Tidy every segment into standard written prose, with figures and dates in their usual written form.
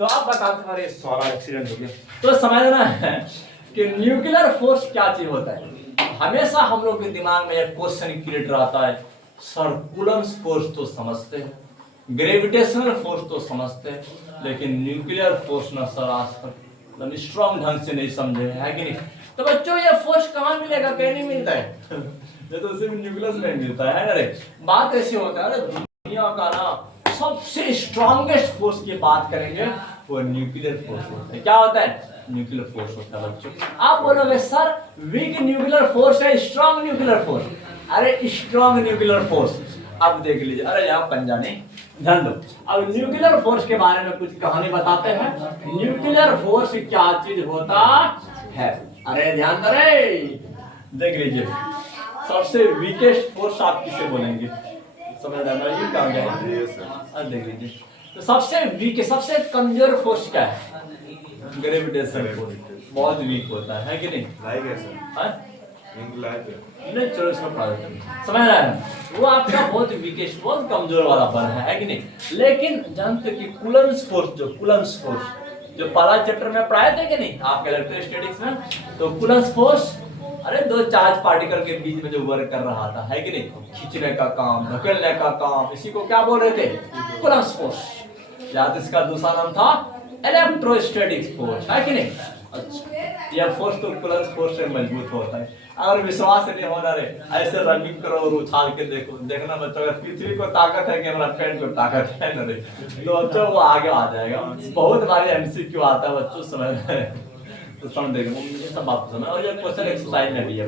तो आप बताते अरे सारा एक्सीडेंट हो गया। तो समझना है कि न्यूक्लियर फोर्स क्या चीज होता है। हमेशा हम लोग के दिमाग में एक क्वेश्चन क्रिएट रहता है, सर कूलम्स फोर्स तो समझते हैं, ग्रेविटेशनल फोर्स तो समझते हैं, लेकिन न्यूक्लियर फोर्स ना सर आज तक स्ट्रॉन्ग ढंग से नहीं समझे है कि नहीं। तो बच्चों ये फोर्स कहाँ मिलेगा, कहीं नहीं मिलता है ये तो सिर्फ न्यूक्लियस में मिलता है ना रे। बात ऐसी होता है ना, दुनिया का ना सबसे स्ट्रॉन्गेस्ट फोर्स की बात करेंगे वो न्यूक्लियर फोर्स होता है। क्या होता है? न्यूक्लियर फोर्स होता है बच्चों। आप बोलोगे सर वीक न्यूक्लियर फोर्स है स्ट्रॉन्ग न्यूक्लियर फोर्स। अरे स्ट्रॉन्ग न्यूक्लियर फोर्स अब देख लीजिए, अरे यहाँ पंजा नहीं, ध्यान दो। अब न्यूक्लियर फोर्स के बारे में कुछ कहानी बताते हैं। न्यूक्लियर फोर्स क्या चीज होता है, अरे ध्यान दो रे, देख लीजिए। सबसे वीकेस्ट फोर्स आप किसे बोलेंगे, समझ रहे हैं ये क्या गया, देख लीजिए। तो सबसे वीक, सबसे कमजोर फोर्स क्या है? ग्रेविटेशन फोर्स बहुत वीक होता है कि नहीं? लाइक है सर, नहीं चलो इसका समझ रहे हैं, वो आपका बहुत वीकेस्ट, बहुत कमजोर वाला बल है कि नहीं। लेकिन जानते कि कूलम्स फोर्स, जो कूलम्स फोर्स जो पहला चैप्टर में पढ़ाए थे कि नहीं आपके इलेक्ट्रोस्टैटिक्स में, तो कूलम्स फोर्स अरे दो चार्ज पार्टिकल के बीच में जो वर्क कर रहा था है कि नहीं, खींचने का काम, धकेलने का काम, इसी को क्या बोल रहे थे? Coulomb's force. याद इसका दूसरा नाम था इलेक्ट्रोस्टैटिक्स फोर्स है कि नहीं। अच्छा, यह फोर्स तो कूलम्स फोर्स से मजबूत होता है। अगर विश्वास नहीं होना रे, ऐसे रनिंग करो और उछाल के देखो, देखना बच्चों अगर पृथ्वी को ताकत है कि हमारा पेड़ को ताकत है ना रे, तो बच्चों वो आगे आ जाएगा। बहुत बार एमसीक्यू आता है बच्चों, समझ रहे हैं तो समझ देगा मुझे सब बात समझ। और ये क्वेश्चन एक्सरसाइज में भी है,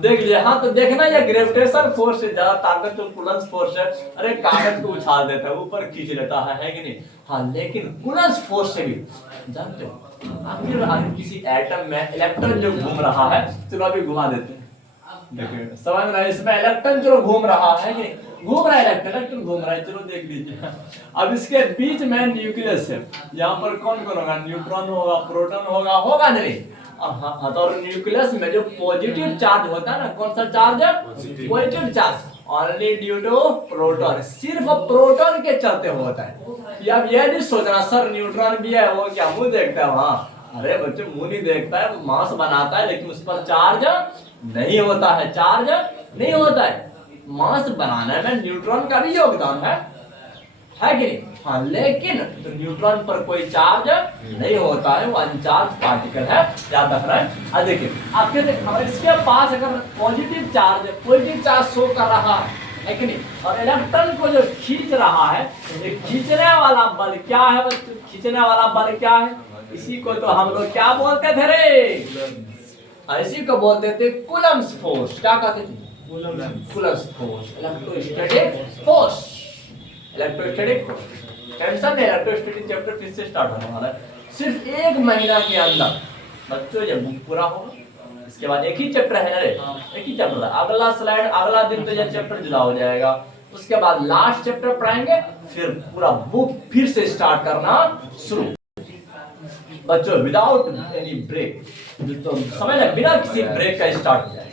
देख लीजिए। हाँ तो देखना ये ग्रेविटेशन फोर्स से ज्यादा ताकत जो कूलम्स फोर्स है, अरे कागज को उछाल देता है, ऊपर खींच लेता है कि नहीं। हाँ लेकिन कूलम्स फोर्स से भी जानते हो, आखिर किसी एटम में इलेक्ट्रॉन जो घूम रहा है, चलो अभी घुमा देते हैं, देखिए समझ रहे हैं। इसमें इलेक्ट्रॉन जो घूम रहा है कि घूम रहा है, इलेक्ट्रॉन घूम रहा है, चलो देख लीजिए। अब इसके बीच में न्यूक्लियस है, यहाँ पर कौन कौन होगा? न्यूट्रॉन होगा, प्रोटॉन होगा, होगा नहीं। हाँ तो न्यूक्लियस में जो पॉजिटिव चार्ज होता है ना, कौन सा चार्ज है? Positive charge. Only due to proton, सिर्फ प्रोटॉन के चलते होता है। अब यह नहीं सोचना सर न्यूट्रॉन भी है, वो क्या मुंह देखता है वहाँ? अरे बच्चों मुंह नहीं देखता है, वो मास बनाता है लेकिन उस पर चार्ज नहीं होता है, चार्ज नहीं होता है। मास बनाने में न्यूट्रॉन का भी योगदान है कि नहीं। हाँ लेकिन तो न्यूट्रॉन पर कोई चार्ज नहीं होता है, वो अनचार्ज पार्टिकल है, याद रखना है। अब देखिए आपके इसके पास अगर पॉजिटिव चार्ज शो कर रहा है कि नहीं, और इलेक्ट्रॉन को जो खींच रहा है, ये खींचने वाला बल क्या है बच्चों? खींचने वाला बल क्या है? इसी को तो हम लोग क्या बोलते थे रे? इसी को बोलते थे कूलम्स फोर्स। क्या कहते थे? Coulomb's force, electrostatic force, electrostatic force. Tension नहीं, इलेक्ट्रोस्टैटिक चैप्टर फिर से स्टार्ट होने वाला है। सिर्फ 1 महीना के अंदर बच्चों जब पूरा होगा, इसके बाद एक ही चैप्टर है रे, एक ही चैप्टर है। अगला स्लाइड, अगला दिन तो यह चैप्टर जुड़ा हो जाएगा। उसके बाद लास्ट चैप्टर पढ़ाएंगे, फिर पूरा बुक फिर से स्टार्ट करना शुरू बच्चों, विदाउट एनी ब्रेक। तो समझ लें, बिना किसी ब्रेक का स्टार्ट हो जाएगा।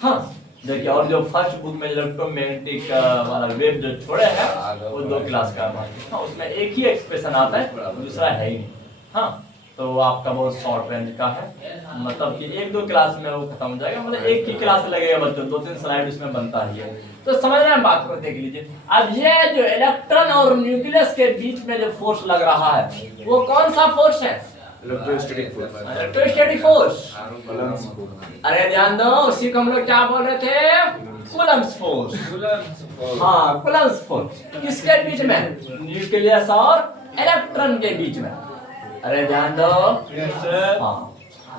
हाँ देखिए, और जो फर्स्ट बुक में इलेक्ट्रोमैग्नेटिक वाला वेव जो छोड़े हैं वो 2 क्लास का है। हाँ उसमें एक ही एक्सप्रेशन आता है, दूसरा है ही नहीं। हाँ तो आपका बहुत शॉर्ट रेंज का है, मतलब कि 1-2 क्लास में वो खत्म हो जाएगा, मतलब एक ही क्लास लगेगा बच्चों, 2-3 स्लाइड उसमें बनता ही है। तो समझ रहे हैं बात को, देख लीजिए। अब ये जो इलेक्ट्रॉन और न्यूक्लियस के बीच में जो फोर्स लग रहा है वो कौन सा फोर्स है? Electrostatic force, electrostatic force. अरे ध्यान दो, उसी को हम लोग क्या बोल रहे थे? Coulomb's force. हाँ कूलम्स फोर्स किसके बीच में? न्यूक्लियस और इलेक्ट्रॉन के बीच में। अरे ध्यान दो, हाँ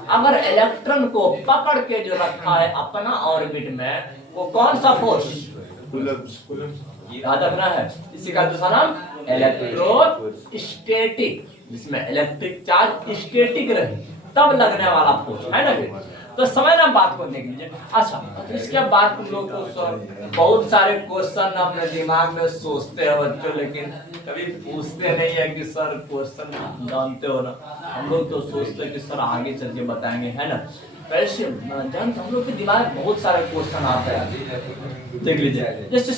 अगर इलेक्ट्रॉन को पकड़ के जो रखा है अपना ऑर्बिट में, वो कौन सा फोर्स? कूलम्स। याद रखना है, इसी का दूसरा नाम इलेक्ट्रोस्टैटिक, जिसमें इलेक्ट्रिक चार्ज स्टैटिक रहे तब लगने वाला फोर्स है ना। तो समझना बात को, देख लीजिए। अच्छा तो इसके बाद तुम लोग को बहुत सारे क्वेश्चन अपने दिमाग में सोचते हैं बच्चों, लेकिन कभी पूछते नहीं है कि सर क्वेश्चन जानते हो ना। हम लोग तो सोचते हैं कि सर आगे चल के बताएंगे, है ना। वैसे जानते हम लोग के दिमाग में बहुत सारे क्वेश्चन आते हैं, देख लीजिए। जैसे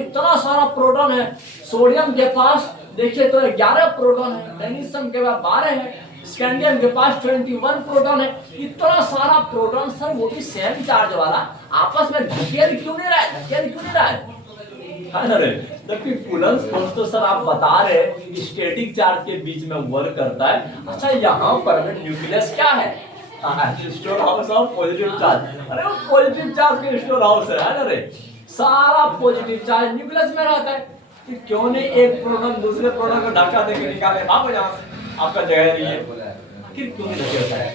इतना सारा प्रोटॉन है, सोडियम के पास देखिए तो 11 प्रोटॉन है, टेनिसियम के पास 12 है, स्कैंडियम के पास 21 प्रोटॉन है। इतना सारा प्रोटॉन सर, वो भी सेम चार्ज वाला, आपस में धकेल क्यों नहीं रहा है, धकेल क्यों नहीं रहा है ना रे? जबकि कूलम्ब फोर्स तो सर आप बता रहे कि स्टैटिक चार्ज के बीच में वर्क करता है। अच्छा यहाँ पर में न्यूक्लियस क्या है? Store house of positive charge. अरे वो पॉजिटिव चार्ज के स्टोर हाउस है ना रे? सारा पॉजिटिव चार्ज न्यूक्लियस में रहता है। कि क्यों नहीं एक प्रोटॉन दूसरे प्रोटॉन को धक्का देके निकाले, भागो यहाँ से, आपका जगह नहीं है। आखिर क्यों नहीं धकेलता है,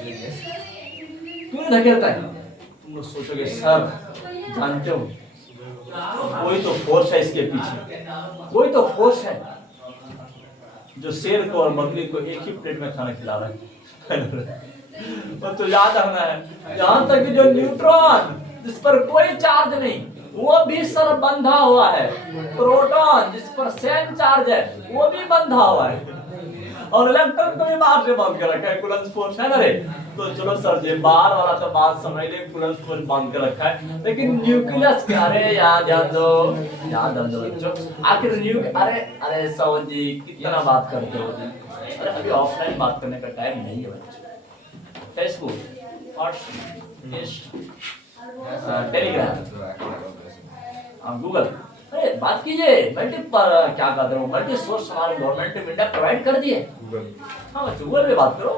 क्यों नहीं धकेलता है? तुम लोग सोचोगे सर जानते हो कोई तो फोर्स है इसके पीछे, कोई तो फोर्स है जो शेर को और बकरी को एक ही प्लेट में खाना खिला रहा है। तो याद रखना है, यहाँ तक कि जो न्यूट्रॉन जिस पर कोई चार्ज नहीं वो भी सर बंधा हुआ है, प्रोटॉन जिस पर सेम चार्ज है वो भी बंधा हुआ है, और इलेक्ट्रॉन को भी बाहर से बांध के रखा है। कूलम्ब फोर्स है ना रे? तो चलो सर जी बाहर वाला तो बात समझ ले, कूलम्ब फोर्स बांध के रखा है, लेकिन न्यूक्लियस क्या? अरे याद दो बच्चों, आखिर अरे सवन जी कितना बात करते हो जी? अरे अभी ऑफलाइन बात करने का टाइम नहीं है बच्चों। फेसबुक, व्हाट्सएप, टेलीग्राम, गूगल, अरे बात कीजिए मल्टी पर क्या कहते हो, मल्टी सोर्स हमारे गवर्नमेंट ऑफ इंडिया प्रोवाइड कर दिए। हाँ बच्चों गूगल पे बात करो।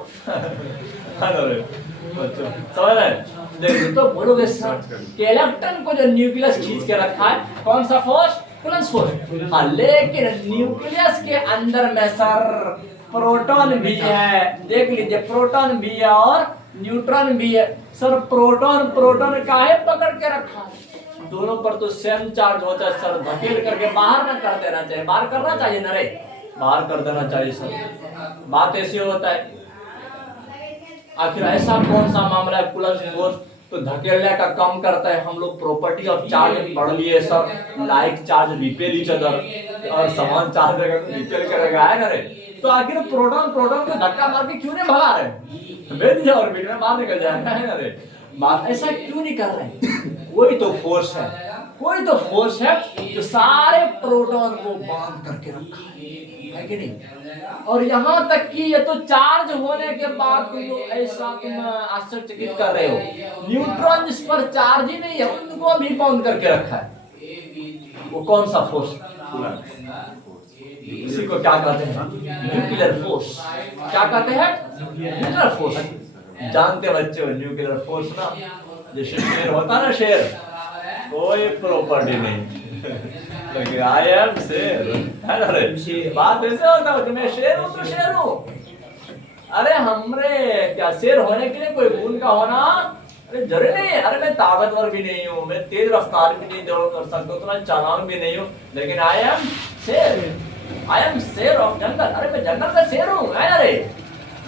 बच्चों समझ रहे हैं? देखिए तो बोलोगे सर कि इलेक्ट्रॉन को जो न्यूक्लियस खींच के रखा है कौन सा फोर्स? Coulomb force. हाँ लेकिन न्यूक्लियस के अंदर में सर प्रोटॉन भी है, देख लीजिए प्रोटॉन भी है और न्यूट्रॉन भी है। सर प्रोटॉन काहे पकड़ के रखा है? दोनों पर तो सेम चार्ज होता है सर, धकेल करके बाहर ना कर देना चाहिए, बाहर करना चाहिए ना रे? बाहर कर देना चाहिए सर, बात ऐसी होता है। आखिर ऐसा कौन सा मामला है? कूलम्ब फोर्स तो धकेलने का काम करता है। हम लोग प्रॉपर्टी ऑफ चार्ज पढ़ लिए sir, like charge repel each other, और समान चार्ज रहेगा तो रिपेल करेगा, है ना रे? तो आखिर प्रोटॉन को धक्का मार के क्यों नहीं भगा रहे? भेज ऑर्बिट में बाहर निकल जाएगा, है ना रे? बात ऐसा क्यों नहीं कर रहे? कोई तो फोर्स है, कोई तो फोर्स है जो सारे प्रोटॉन को बांध करके रखा है कि नहीं? और यहाँ तक कि ये तो चार्ज होने के बाद तुम ऐसा आश्चर्यचकित कर रहे हो, न्यूट्रॉन जिस पर चार्ज ही नहीं है उनको भी बांध करके रखा है। वो कौन सा फोर्स? इसी को क्या कहते हैं? Nuclear force. क्या कहते हैं? Nuclear force. जानते बच्चे न्यूक्लियर फोर्स ना, जैसे शेर होता ना, शेर कोई प्रॉपर्टी नहीं, आई एम शेर, है ना रे? बात ऐसे होता है, मैं शेर हूँ तो शेर हूँ। अरे हमरे क्या शेर होने के लिए कोई गुण का होना अरे जरूरी नहीं है। अरे मैं ताकतवर भी नहीं हूँ, मैं तेज रफ्तार भी नहीं दौड़ कर सकता, उतना चालाक भी नहीं हूँ, लेकिन आई एम शेर, आई एम शेर ऑफ जंगल। अरे मैं जंगल का शेर हूँ, है ना रे?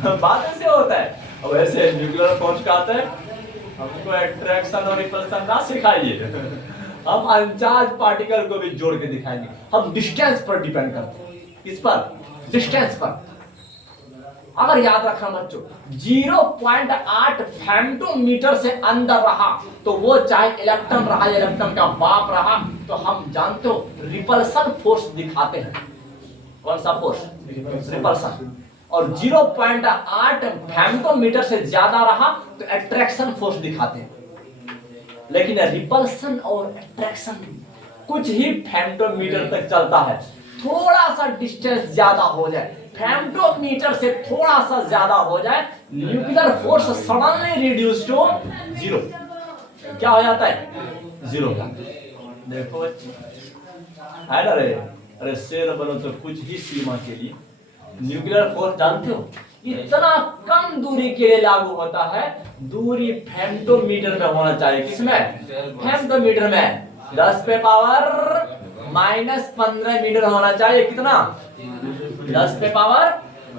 बात ऐसे होता है। अब ऐसे न्यूक्लियर फोर्स का आता है, हमको अट्रैक्शन और रिपल्सन ना सिखाइए, हम अनचार्ज पार्टिकल को भी जोड़ के दिखाएंगे। हम डिस्टेंस पर डिपेंड करते हैं। किस पर? डिस्टेंस पर। अगर याद रखना बच्चों 0.8 फेम्टोमीटर से अंदर रहा तो वो चाहे इलेक्ट्रॉन रहा, इलेक्ट्रॉन का बाप रहा, तो हम जानते हो रिपल्सन फोर्स दिखाते हैं। कौन सा फोर्स? रिपल्सन। और 0.8 फेम्टोमीटर से ज्यादा रहा तो अट्रैक्शन फोर्स दिखाते हैं। लेकिन रिपल्सन और अट्रैक्शन कुछ ही फेम्टोमीटर तक चलता है। थोड़ा सा डिस्टेंस ज्यादा हो जाए, फेम्टोमीटर से थोड़ा सा ज्यादा हो जाए, nuclear force suddenly reduce to 0। क्या हो जाता है? 0 का। देखो है ना रे? अरे शेर बनो तो कुछ ही सीमा के लिए न्यूक्लियर फोर्स जानते हो इतना कम दूरी के लिए लागू होता है। दूरी फेम्टोमीटर में होना चाहिए। किसमें? फेम्टोमीटर में 10 पे पावर -15 मीटर होना चाहिए। कितना? 10 पे पावर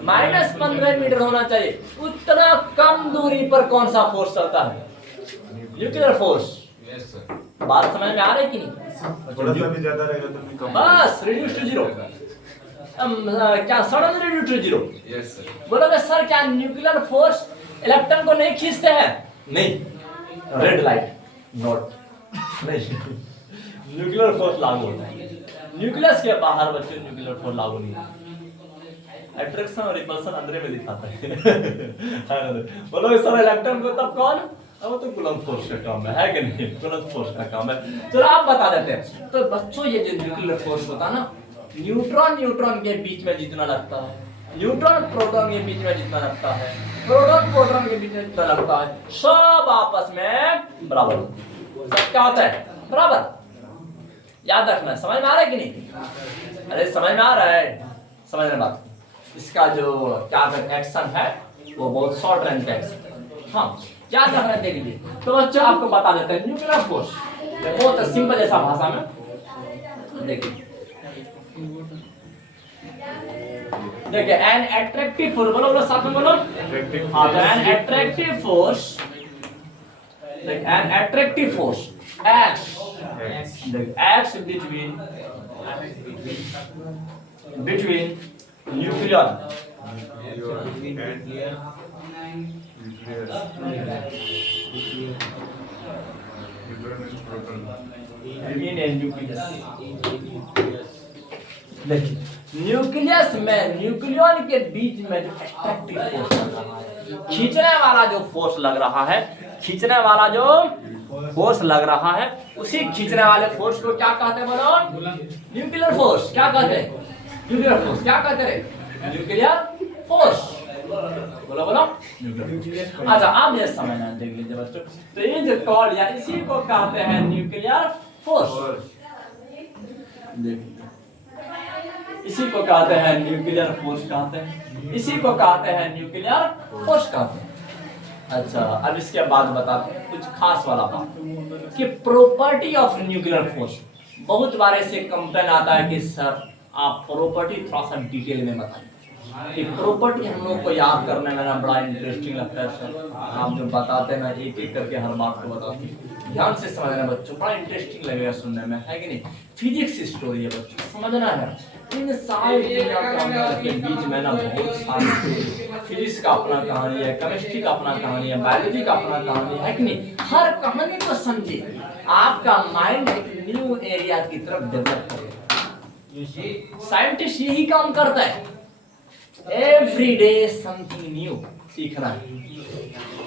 -15 मीटर होना चाहिए। उतना कम दूरी पर कौन सा फोर्स चलता है? Nuclear force. बात समझ में आ रही कि नहीं? थोड़ा सा भी ज्यादा रहेगा तो नहीं कम, बस रिड्यूस टू 0। क्या suddenly reduce to 0? Yes sir. बोलोगे सर क्या न्यूक्लियर फोर्स इलेक्ट्रॉन को नहीं खींचते हैं? नहीं, रेड लाइट नोट नहीं। न्यूक्लियर फोर्स लागू होता है। न्यूक्लियस के बाहर बच्चे न्यूक्लियर फोर्स लागू नहीं है। अट्रैक्शन और रिपल्शन अंदर में दिखाता है बोलो सर इलेक्ट्रॉन को तब कौन, अब तो कूलम्ब फोर्स का काम है कि नहीं, कूलम्ब फोर्स का काम है। चलो आप बता देते हैं। तो बच्चों ये जो न्यूक्लियर फोर्स होता है ना, न्यूट्रॉन के बीच में जितना लगता है, न्यूट्रॉन प्रोटॉन के बीच में जितना लगता है, प्रोटॉन प्रोटॉन के बीच में जितना लगता है, सब आपस में बराबर होता है। सब क्या होता है, बराबर। याद रखना, समझ में आ रहा है कि नहीं? अरे समझ में आ रहा है, समझने बात। इसका जो क्या एक्शन है वो बहुत शॉर्ट रेंज का एक्शन। हाँ याद रखना, देख लीजिए। तो बच्चों आपको बता देते हैं न्यूक्लियर फोर्स बहुत सिंपल ऐसा भाषा में। देखिए देखिए एन अट्रैक्टिव फोर्स, बोलो बोलो साथ में बोलो। हाँ तो an attractive force, an attractive force x between nuclear nucleus में, न्यूक्लियन के बीच में जो एट्रैक्टिव फोर्स लग रहा है, खींचने वाला जो फोर्स लग रहा है, खींचने वाला जो फोर्स लग रहा है, उसी खींचने वाले फोर्स को क्या कहते हैं बोलो? Nuclear force. क्या कहते हैं? Nuclear force. क्या कहते हैं? Nuclear force. बोलो बोलो न्यूक्लियर। अच्छा आप ये समझना, देख लीजिए बच्चों। तो ये जो कॉल या इसी को कहते हैं न्यूक्लियर फोर्स। देखिए इसी को कहते हैं न्यूक्लियर फोर्स कहते हैं, इसी को कहते हैं न्यूक्लियर फोर्स कहते हैं। अच्छा अब इसके बाद बताते हैं कुछ खास वाला बात कि प्रॉपर्टी ऑफ न्यूक्लियर फोर्स। बहुत बार ऐसे कंप्लेन आता है कि सर आप प्रॉपर्टी थोड़ा सा डिटेल में बताइए। कि प्रॉपर्टी हम लोग को याद करने में ना बड़ा इंटरेस्टिंग लगता है सर, आप जो बताते हैं ना एक एक करके हर बात को बताते हैं, ध्यान से समझना बच्चों, बड़ा इंटरेस्टिंग लगेगा सुनने में, है कि नहीं? फिजिक्स स्टोरी है बच्चों, समझना है। इन सारी के बीच में ना बहुत सारी फिजिक्स का अपना कहानी है, केमिस्ट्री का अपना कहानी है, बायोलॉजी का अपना कहानी है कि नहीं? हर कहानी को समझिए, आपका माइंड एक न्यू एरिया की तरफ डेवलप करेगा। साइंटिस्ट यही काम करता है, एवरी डे समथिंग न्यू सीखना है,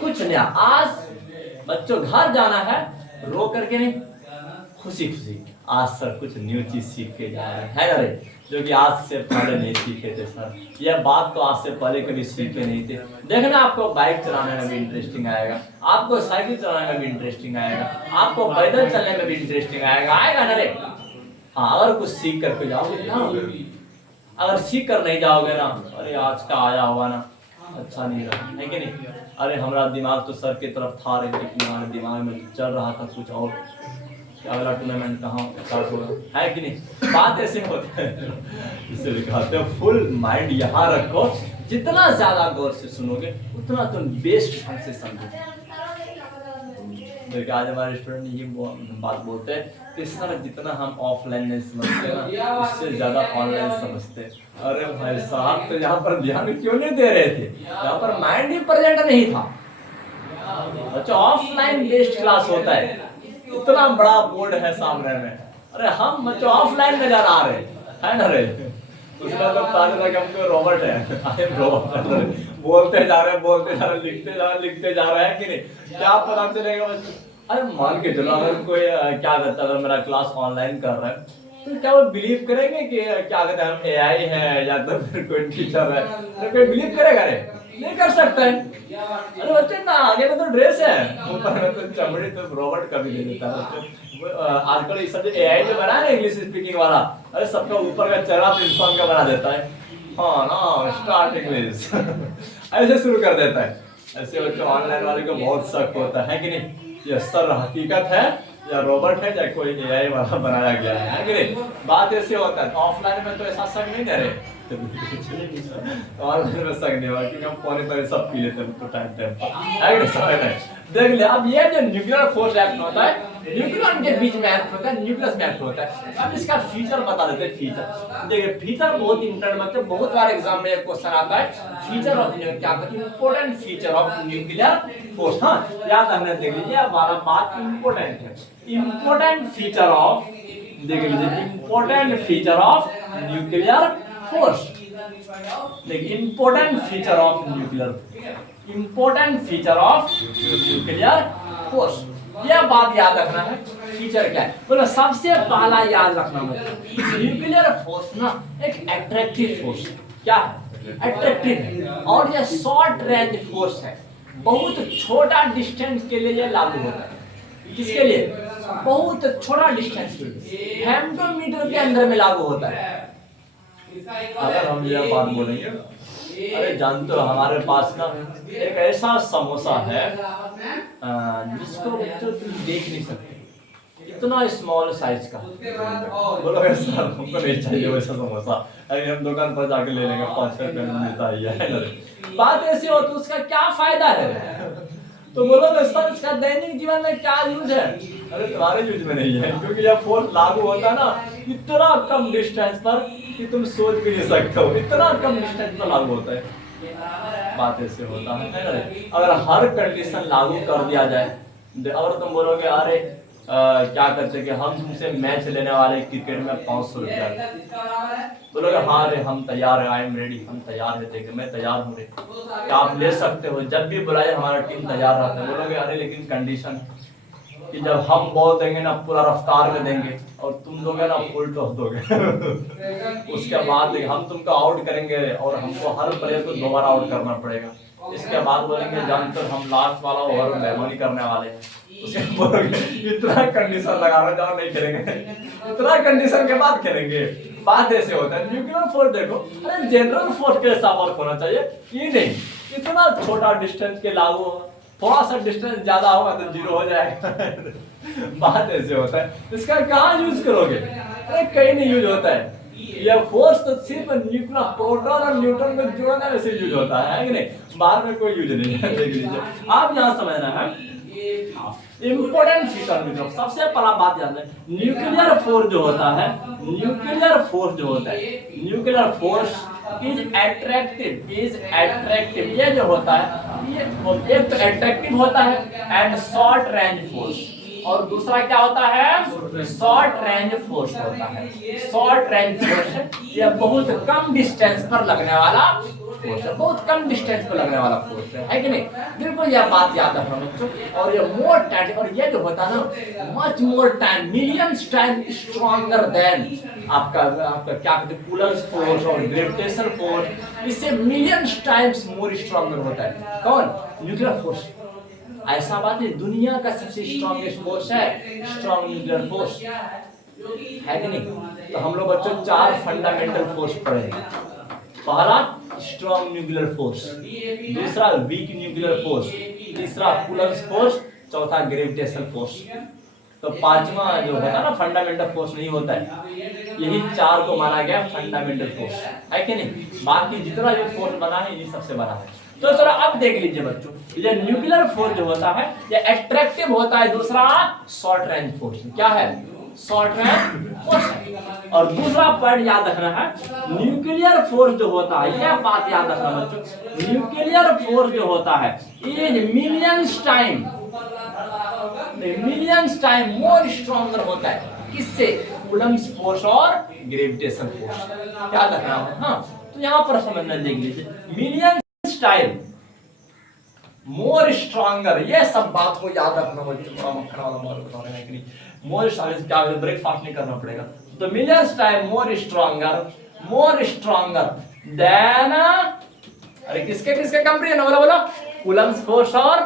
कुछ नया। आज बच्चों घर जाना है रो करके नहीं, खुशी खुशी आज सर कुछ न्यू चीज सीख के जा रहे हैं, है ना? जो कि आज से पहले नहीं सीखे थे सर, यह बात तो आज से पहले कभी सीखे नहीं थे। देखना आपको बाइक चलाने में भी इंटरेस्टिंग आएगा, आपको साइकिल चलाने में भी इंटरेस्टिंग आएगा, आपको पैदल चलने में भी इंटरेस्टिंग आएगा ना रे? हाँ अगर कुछ सीख करके जाओगे ना, अगर सीख कर नहीं जाओगे ना, अरे आज का आया हुआ ना अच्छा नहीं रहा, है कि नहीं? अरे हमारा दिमाग तो सर की तरफ था रे, लेकिन हमारे दिमाग में चल रहा था कुछ और, अगला टूर्नामेंट कहाँ स्टार्ट होगा, है कि नहीं? बात ऐसे होता है। इसलिए कहते हैं फुल माइंड यहाँ रखो, जितना ज्यादा गौर से सुनोगे उतना तुम बेस्ट ढंग से समझोगे। आज हमारे स्टूडेंट ये बात बोलते हैं कि सर जितना हम ऑफलाइन नहीं समझते ना, उससे ज्यादा ऑनलाइन समझते। अरे भाई साहब तो यहाँ पर ध्यान क्यों नहीं दे रहे थे? यहाँ पर माइंड ही प्रेजेंट नहीं था। अच्छा ऑफलाइन बेस्ड क्लास होता है, इतना बड़ा बोर्ड है सामने में, अरे हम बच्चों ऑफलाइन में जा रहे है ना रे? उसका तो पता था कि हमको रोबोट है, आई एम रोबोट, बोलते जा रहे लिखते जा रहे हैं कि नहीं? क्या पता चलेगा बच्चों? अरे मान के चलो अगर कोई क्या कहता है, अगर मेरा क्लास ऑनलाइन कर रहा है तो क्या वो बिलीव करेंगे कि क्या कहते हैं हम एआई है या तो फिर कोई टीचर है? तो कोई बिलीव करेगा रे? नहीं कर सकता है। अरे बच्चे ना आगे में तो ड्रेस है, ऊपर में तो चमड़ी, तो रोबोट का भी दे देता है बच्चे। आजकल ये सब एआई जो बना है ना इंग्लिश स्पीकिंग वाला, अरे सबका ऊपर का चेहरा तो इंसान का बना देता है। हाँ ना स्टार्ट इंग्लिश ऐसे शुरू कर देता है। ऐसे बच्चों ऑनलाइन वाले को बहुत शक होता है कि नहीं, ये सर हकीकत है या रोबोट है या कोई एआई वाला बनाया गया है कि नहीं? बात ऐसे होता है। ऑफलाइन में तो ऐसा शक नहीं करे, ऑनलाइन में शक नहीं हुआ क्योंकि हम पौने तरह सब पी लेते हैं तो टाइम पर। देख ले अब ये जो न्यूक्लियर फोर्स एक्ट होता है, न्यूक्लियन के बीच में एक्ट होता है, न्यूक्लियस में एक्ट होता है। अब इसका फीचर बता देते हैं। फीचर देखिए, फीचर बहुत इंपॉर्टेंट, मतलब बहुत बार एग्जाम में क्वेश्चन आता है फीचर ऑफ क्या कहते हैं, important feature of nuclear force. हाँ याद रखना, देख लीजिए हमारा बात इंपॉर्टेंट है। इंपॉर्टेंट फीचर ऑफ, देख लीजिए important feature of nuclear force. देखिए important feature of nuclear, important feature of nuclear force, यह बात याद रखना है। फीचर क्या है बोलो, सबसे पहला याद रखना मतलब न्यूक्लियर फोर्स ना एक अट्रैक्टिव फोर्स, क्या है अट्रैक्टिव, और यह शॉर्ट रेंज फोर्स है, बहुत छोटा डिस्टेंस के लिए यह लागू होता है। किसके लिए? बहुत छोटा डिस्टेंस के लिए, फेम्टोमीटर के अंदर में लागू होता है। अगर हम यह बात बोलेंगे, अरे जानते हो हमारे पास ना एक ऐसा समोसा है जिसको बच्चों तुम देख नहीं सकते, इतना स्मॉल साइज का। बोलोगे सर हमको नहीं चाहिए वैसा समोसा, अरे हम दुकान पर जाके ले लेंगे, 5 रुपए में मिलता है। बात ऐसी हो तो उसका क्या फायदा है? तो बोलोगे सर इसका दैनिक जीवन में क्या यूज है? अरे तुम्हारे यूज में नहीं है, क्योंकि यह फोर्स लागू होता है ना इतना कम डिस्टेंस पर कि तुम सोच भी नहीं सकते हो, इतना कम डिस्टेंस पर लागू होता है। बात ऐसे होता है ना। अगर हर कंडीशन लागू कर दिया जाए, अगर तुम बोलोगे अरे क्या करते कि हम तुमसे मैच लेने वाले क्रिकेट में 500 रुपया, बोलोगे हाँ रे हम तैयार है, आई एम रेडी, हम तैयार है, देखे मैं तैयार हूँ रे, क्या आप ले सकते हो? जब भी बुलाए हमारा टीम तैयार रहता है। बोलोगे अरे लेकिन कंडीशन कि जब हम बॉल देंगे ना पूरा रफ्तार में देंगे और तुम दोगे ना फुल टॉस दोगे उसके बाद हम तुमको आउट करेंगे और हमको हर प्लेयर को दोबारा आउट करना पड़ेगा। इसके बाद बोलेंगे जानते हम लास्ट वाला ओवर मेहरबानी करने वाले हैं। उसके बोलोगे इतना कंडीशन लगा रहे जाओ नहीं खेलेंगे, इतना कंडीशन के बाद खेलेंगे। बात ऐसे होता है। न्यूक्लियर फोर्स देखो, अरे जनरल फोर्स के हिसाब वर्क होना चाहिए, ये नहीं इतना छोटा डिस्टेंस के लागू, थोड़ा सा डिस्टेंस ज्यादा होगा तो जीरो हो जाएगा। बात ऐसे होता है। इसका कहाँ यूज करोगे? अरे कहीं नहीं यूज होता है। यह फोर्स तो सिर्फ न्यूक्लियर प्रोटॉन और न्यूट्रॉन को जोड़ने में से यूज होता है कि नहीं, बाहर में कोई यूज नहीं है। देख लीजिए आप यहाँ समझना है इंपॉर्टेंट फीचर में सबसे पहला बात याद है, न्यूक्लियर फोर्स जो होता है, न्यूक्लियर फोर्स जो होता है, न्यूक्लियर फोर्स इज अट्रैक्टिव, ये जो होता है ये एक तो अट्रैक्टिव होता है एंड शॉर्ट रेंज फोर्स, और दूसरा क्या होता है शॉर्ट रेंज फोर्स होता है। शॉर्ट रेंज फोर्स ये बहुत कम डिस्टेंस पर लगने वाला फोर्स है, बहुत कम डिस्टेंस पर लगने वाला फोर्स है कि नहीं? बिल्कुल यह बात याद रखना बच्चों। और ये मोर टाइम, और ये जो होता है ना much more time, millions time stronger than आपका क्या कहते हैं कूलम्स फोर्स और ग्रेविटेशनल फोर्स, इससे मिलियंस टाइम्स मोर स्ट्रॉन्गर होता है। कौन? Nuclear force. ऐसा बात है दुनिया का सबसे स्ट्रॉन्गेस्ट फोर्स है स्ट्रॉन्ग न्यूक्लियर फोर्स, है कि नहीं? तो हम लोग बच्चों 4 फंडामेंटल फोर्स पढ़ेंगे। पहला स्ट्रॉन्ग न्यूक्लियर फोर्स, दूसरा वीक न्यूक्लियर फोर्स, तीसरा कूलम्स फोर्स, चौथा ग्रेविटेशनल फोर्स। तो पांचवा जो होता है ना फंडामेंटल फोर्स नहीं होता है, यही 4 को माना गया फंडामेंटल फोर्स, है कि नहीं? बाकी जितना भी फोर्स बना है ये सबसे बना है। तो चलो अब देख लीजिए बच्चों, ये न्यूक्लियर फोर्स जो होता है ये अट्रैक्टिव होता है, दूसरा शॉर्ट रेंज फोर्स। क्या है? Short range force. और दूसरा पॉइंट याद रखना है, न्यूक्लियर फोर्स जो होता है, यह बात याद रखना बच्चों, न्यूक्लियर फोर्स जो होता है is millions time more stronger होता है। किससे? कूलम्स फोर्स और ग्रेविटेशन फोर्स। याद रखना है। हाँ तो यहाँ पर समझना, देख लीजिए मिलियंस टाइम मोर स्ट्रॉन्गर, ये सब बात को याद रखना बच्चों। मक्खन वाला माल बता रहे हैं कि नहीं, मोर स्ट्रॉन्गर क्या ब्रेकफास्ट नहीं करना पड़ेगा। तो millions time more stronger than, अरे किसके कंपेरिजन बोला बोला कूलम्स फोर्स और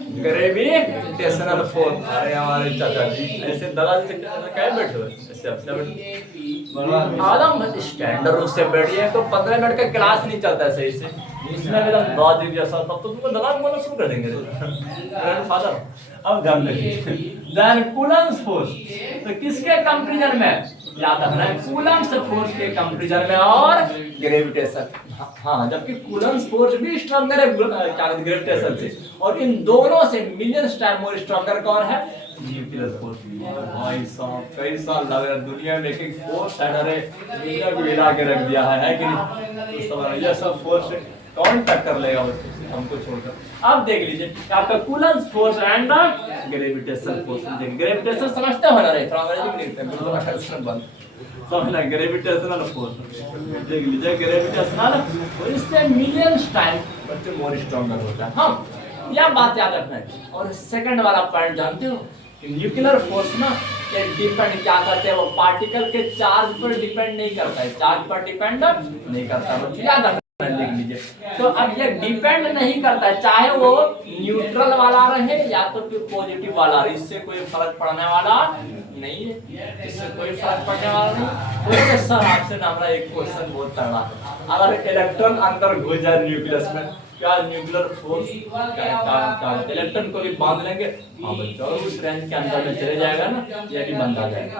ग्रेविटेशनल फोर्स। अरे हमारे चाचा जी ऐसे दादाजी से क्या बैठे हो, ऐसे अपने बैठे आदम स्टैंडर्ड रूप से बैठिए तो 15 मिनट का क्लास नहीं चलता है सही से, इसमें मेरा दादी जैसा तब तो तुमको दादा बोलना शुरू कर देंगे ग्रैंडफादर। अब ध्यान रखिए देन कूलम्स फोर्स, तो किसके कंपेरिजन में? याद रखना है कूलम्स फोर्स के कंपेरिजन में और ग्रेविटेशन। हाँ जबकि कूलम्स फोर्स भी स्ट्रॉन्गर है क्या ग्रेविटेशन से, और इन दोनों से मिलियंस टाइम मोर स्ट्रॉन्गर कौन है? Nuclear force. भाई साहब कई साल लग रहा है दुनिया में एक फोर्स है, अरे दुनिया को हिला के रख दिया है कि नहीं? तो सब ये सब फोर्स कौन टक्कर लेगा उसको, हमको छोड़कर। अब देख लीजिए आपका Coulomb's force and gravitational force. Gravitation समझते हो ना रे, थोड़ा अंग्रेजी में लिखते हैं बिल्कुल आकर्षण बंद समझना ग्रेविटेशनल फोर्स देख लीजिए ग्रेविटेशनल तो इससे मिलियंस टाइम बच्चे मोर स्ट्रॉन्गर होता है। हाँ यह बात याद रखना है। और सेकंड वाला पॉइंट जानते हो कि न्यूक्लियर फोर्स ना ये डिपेंड क्या करते हैं, वो पार्टिकल के चार्ज पर डिपेंड नहीं करता है, चार्ज पर डिपेंड नहीं करता है बच्चे याद रखना लिख लीजिए। तो अब ये डिपेंड नहीं करता है चाहे वो न्यूट्रल वाला रहे या तो फिर पॉजिटिव वाला रहे, इससे कोई फर्क पड़ने वाला नहीं है, इससे कोई फर्क पड़ने वाला नहीं। तो सर आपसे ना हमारा एक क्वेश्चन बहुत तगड़ा है, अगर इलेक्ट्रॉन अंदर घुस जाए न्यूक्लियस में क्या न्यूक्लियर फोर्स क्या इलेक्ट्रॉन को भी बांध लेंगे? हाँ बच्चों उस रेंज के अंदर में चले जाएगा ना, ये भी बंद आ जाएगा।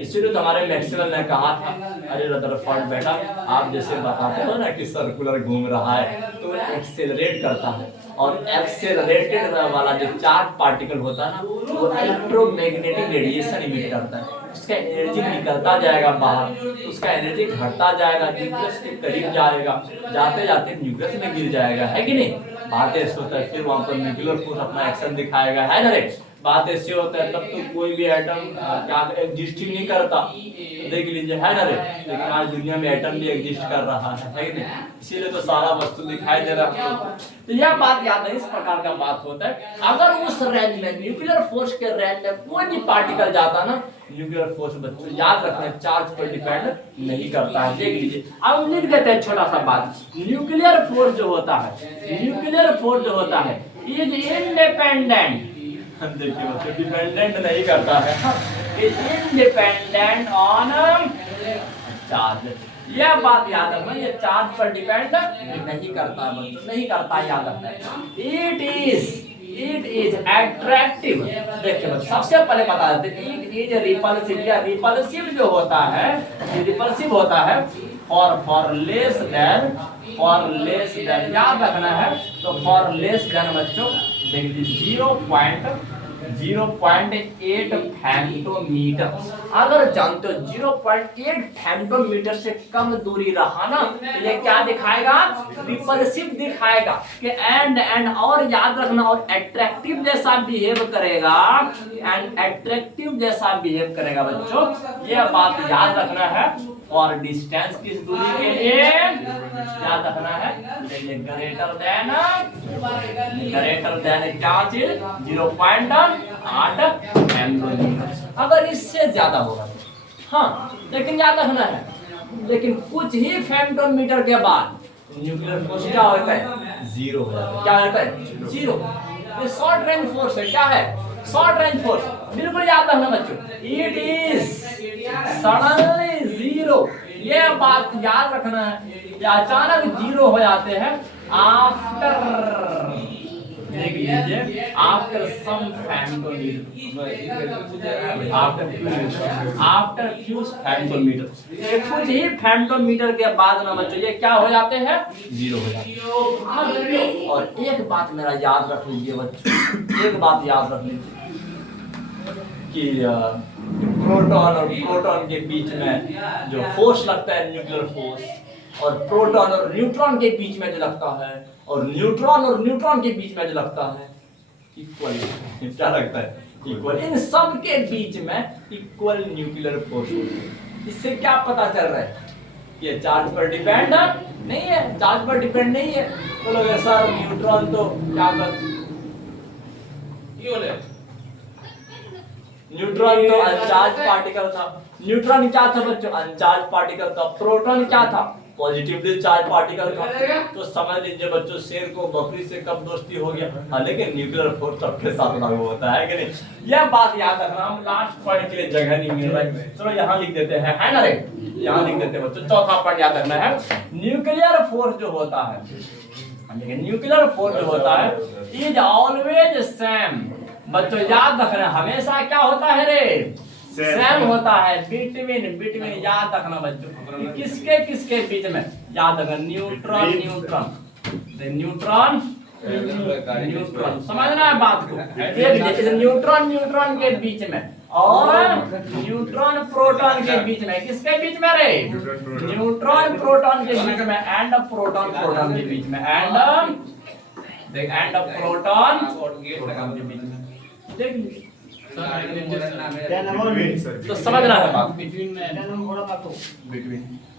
इसीलिए तो हमारे मैक्सवेल ने कहा था अरे रदरफोर्ड बेटा आप जैसे बताते हो ना कि सर्कुलर घूम रहा है तो एक्सेलरेट करता है, और एक्सेलरेटेड वाला जो चार्ज पार्टिकल होता है ना वो इलेक्ट्रोमैग्नेटिक रेडिएशन इमिट करता है, उसका एनर्जी निकलता जाएगा बाहर, उसका एनर्जी घटता जाएगा, न्यूक्लियस के करीब जाएगा, जाते जाते न्यूक्लियस में गिर जाएगा, है कि नहीं? बात ऐसे होता है, फिर वहां पर न्यूक्लियर फोर्स अपना एक्शन दिखाएगा, है ना रे? बात ऐसे होता है तब तो कोई भी एटम क्या एग्जिस्ट ही नहीं करता, देख लीजिए, है ना रे? लेकिन आज दुनिया में एटम भी एग्जिस्ट कर रहा है कि नहीं? इसीलिए तो सारा वस्तु दिखाई दे रहा है। तो यह बात याद है, इस प्रकार का बात होता है। अगर उस रेंज में न्यूक्लियर फोर्स के रेंज में कोई भी पार्टिकल जाता ना, न्यूक्लियर फोर्स बच्चों याद रखना चार्ज पर डिपेंड नहीं करता है, देख लीजिए। अब हम लिख देते हैं छोटा सा बात, न्यूक्लियर फोर्स जो होता है, न्यूक्लियर फोर्स जो होता है इज इंडिपेंडेंट, देखिए बच्चों डिपेंडेंट नहीं करता है, इज इंडिपेंडेंट ऑन चार्ज। यह बात याद रखना, ये चार्ज पर डिपेंड नहीं करता बच्चों, नहीं करता, याद रखना। It is attractive. देखिए बच्चों सबसे पहले बता देते हैं इट इज रिपल्सिव, या रिपल्सिव जो होता है ये रिपल्सिव होता है फॉर लेस देन, याद रखना है। तो फॉर लेस देन बच्चों देखिए 0.8 फेम्टोमीटर, अगर जानते हो 0.8 फेम्टोमीटर से कम दूरी रहा ना तो ये क्या दिखाएगा? रिपल्सिव दिखाएगा कि एंड और याद रखना, और अट्रैक्टिव जैसा बिहेव करेगा, एंड अट्रैक्टिव जैसा बिहेव करेगा बच्चों, ये बात याद रखना है। और डिस्टेंस किस दूरी के लिए याद रखना है? ग्रेटर देन क्या चीज 0.8 फेम्टोमीटर, अगर इससे ज्यादा होगा हाँ, लेकिन याद रखना है, लेकिन कुछ ही फेम्टोमीटर के बाद न्यूक्लियर फोर्स क्या होता है? जीरो हो जाता है। क्या होता है? जीरो। ये शॉर्ट रेंज फोर्स है, क्या है? शॉर्ट रेंज फोर्स, बिल्कुल याद रखना बच्चों, इट इज सडनली जीरो। ये बात याद रखना है, ये अचानक जीरो हो जाते हैं आफ्टर, देख लीजिए, आफ्टर सम फेम्टोमीटर, आफ्टर फ्यू फेम्टोमीटर, कुछ ही फेम्टोमीटर के बाद ना बच्चों ये क्या हो जाते हैं? जीरो हो जाते हैं। और एक बात मेरा याद रख लीजिए बच्चों, एक बात याद रख लीजिए कि प्रोटॉन और प्रोटॉन के बीच में जो फोर्स लगता है न्यूक्लियर फोर्स, और प्रोटॉन और न्यूट्रॉन के बीच में जो लगता है, और न्यूट्रॉन के बीच में जो लगता है इक्वल, क्या लगता है? इक्वल। इन सब के बीच में इक्वल न्यूक्लियर फोर्स होती है। इससे क्या पता चल रहा है? ये चार्ज पर डिपेंड नहीं है, चार्ज पर डिपेंड नहीं है। तो लोग सर न्यूट्रॉन तो क्या कर, न्यूट्रॉन तो अनचार्ज पार्टिकल था। न्यूट्रॉन क्या था बच्चों? अनचार्ज पार्टिकल था। प्रोटॉन क्या था? पॉजिटिवली चार्ज पार्टिकल था। तो समझ लीजिए बच्चों शेर को बकरी से कब दोस्ती हो गया। हाँ, लेकिन न्यूक्लियर फोर्स सबके साथ लागू होता है कि नहीं? यह बात याद रखना। हम लास्ट पॉइंट के लिए जगह नहीं मिल रहा है, चलो यहाँ लिख देते हैं, है ना रे? यहाँ लिख देते हैं बच्चों। चौथा पॉइंट याद रखना है, न्यूक्लियर फोर्स जो होता है, लेकिन न्यूक्लियर फोर्स जो होता है इज ऑलवेज सेम। बच्चों याद रखना, हमेशा क्या होता है रे? सेम होता है। बिटवीन याद रखना बच्चों, किसके किसके बीच में? याद रखना, न्यूट्रॉन समझना है बात को। न्यूट्रॉन के बीच में, और न्यूट्रॉन प्रोटॉन के बीच में। किसके बीच में रे? न्यूट्रॉन प्रोटॉन के बीच में, एंड प्रोटॉन के बीच में, एंड प्रोटॉन के बीच में। देख लीजिए तो समझना है बात।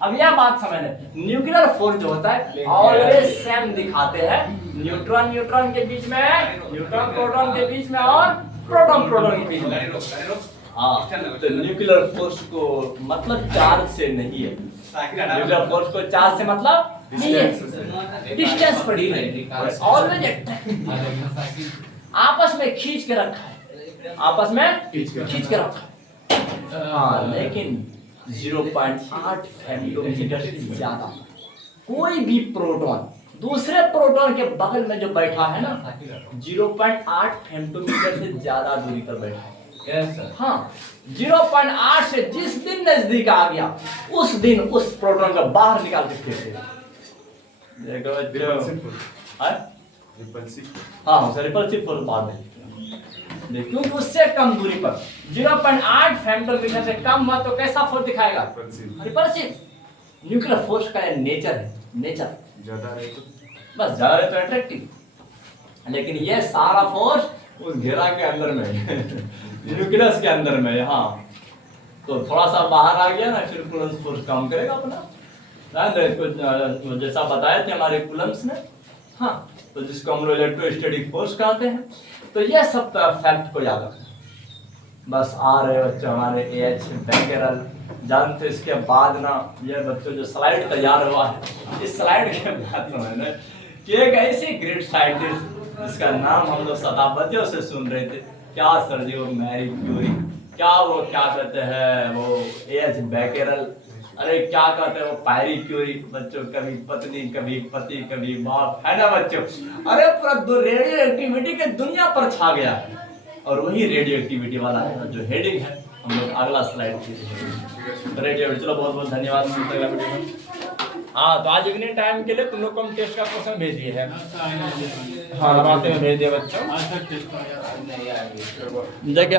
अब यह बात समझ लें, न्यूक्लियर फोर्स जो होता है ऑलवेज सेम दिखाते हैं, न्यूट्रॉन न्यूट्रॉन के बीच में, न्यूट्रॉन प्रोटॉन के बीच में और प्रोटॉन प्रोटॉन के बीच में। हाँ, तो न्यूक्लियर फोर्स को मतलब चार्ज से नहीं है, न्यूक्लियर फोर्स को चार्ज से मतलब नहीं है, डिस्टेंस पर ही नहीं, ऑलवेज आपस में खींच के रखा है, आपस में खींच के रखा है। हाँ, लेकिन 0.8 फेमटोमीटर से ज्यादा कोई भी प्रोटॉन दूसरे प्रोटॉन के बगल में जो बैठा है ना, 0.8 फेमटोमीटर से ज्यादा दूरी पर बैठा है। हाँ, 0.8 से जिस दिन नजदीक आ गया उस दिन उस प्रोटॉन को बाहर निकाल के फेंक देगा। देखो हाँ, रिपल्सिव फोर्स बाहर नहीं, क्योंकि उससे कम दूरी पर 0.8 फेमटोमीटर से कम हुआ तो कैसा फोर्स दिखाएगा? रिपल्सिव। न्यूक्लियर फोर्स का नेचर है, नेचर ज्यादा है तो बस ज्यादा है तो अट्रैक्टिव, लेकिन ये सारा फोर्स उस घेरा के अंदर में न्यूक्लियस के अंदर में। हाँ, तो थोड़ा सा बाहर आ गया ना, फिर कूलम्स फोर्स काम करेगा अपना, जैसा बताए थे हमारे कूलम्स ने। हाँ, तो जिसको हम लोग इलेक्ट्रोस्टैटिक फोर्स कहते हैं। तो ये सब फैक्ट को याद रखना। बस आ रहे बच्चों हमारे एच बैकेरल जानते। इसके बाद ना ये बच्चों जो स्लाइड तैयार हुआ है, इस स्लाइड के बाद मैंने कि एक ऐसी ग्रेट साइंटिस्ट जिसका नाम हम लोग शताब्दियों से सुन रहे थे, क्या सर जी वो मैरी क्यूरी, क्या वो क्या कहते हैं वो एच बैकेरल, अरे क्या कहते हैं वो पैरी क्यूरी। बच्चों कभी पत्नी कभी पति कभी बाप, है ना बच्चों? अरे पूरा रेडियो एक्टिविटी के दुनिया पर छा गया है, और वही रेडियो एक्टिविटी वाला है जो हेडिंग है। हम लोग अगला स्लाइड रेडियो। चलो बहुत बहुत धन्यवाद, मिलते हैं वीडियो में। हाँ, तो आज इवनिंग टाइम के लिए तुम लोग को हम टेस्ट का क्वेश्चन भेज दिए हैं। हाँ, रात में भेज दिया बच्चों। देखिए